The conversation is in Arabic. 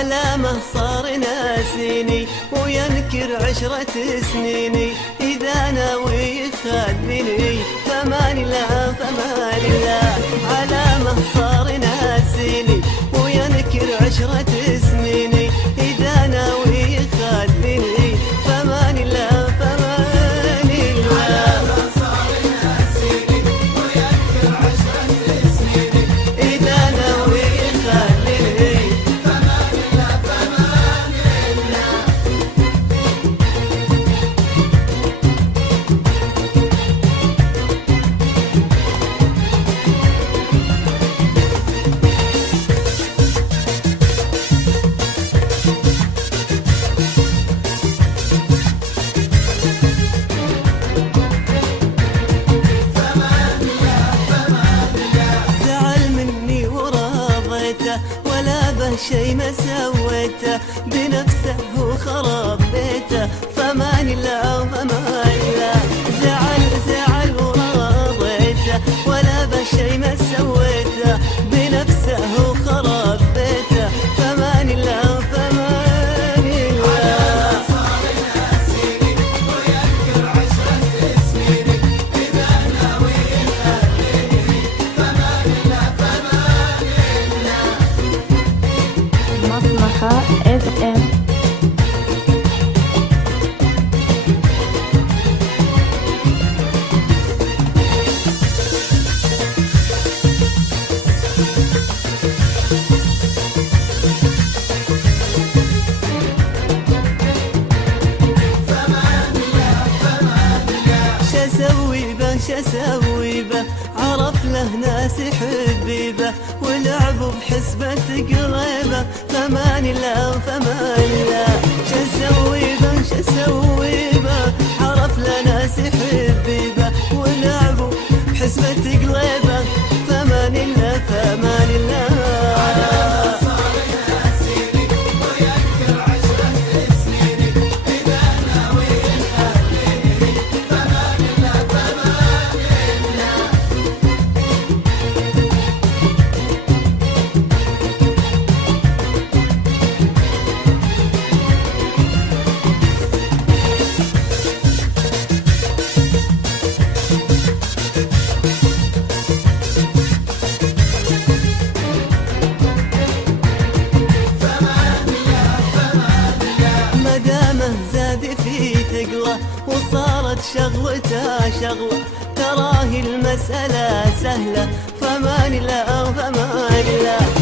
علامه صار ناسيني وينكر 10 سنيني، إذا ناوي يخليني فمان الله فمان الله. علامه صار ناسيني وينكر 10 سنيني، إذا ناوي يخليني فمان الله فمان الله. علامه صار ناسيني وينكر 10 سنيني، إذا ناوي يخليني فمان الله فمان الله. ولا به شي ما سويته، بنفسه هو خرب بيته فمان الله فمان الله. زعل ورضيته ولا به شي ما سويته، بنفسه هو خرب بيته فمان الله فمان الله. صار ناسيني وينكر 10 سنيني، إذا ناوي يخليني فمان الله فمان الله. مصمخة FM. شسوي به عرف له ناس حبيبه ولعبوا بحسبة قليبه فمان الله فمان الله. شسوي به عرف له ناس حبيبه ولعبوا بحسبة قليبه فمان الله فمان الله. وصارت شغلته شغله، تراهي المسألة سهلة فمان الله فمان الله.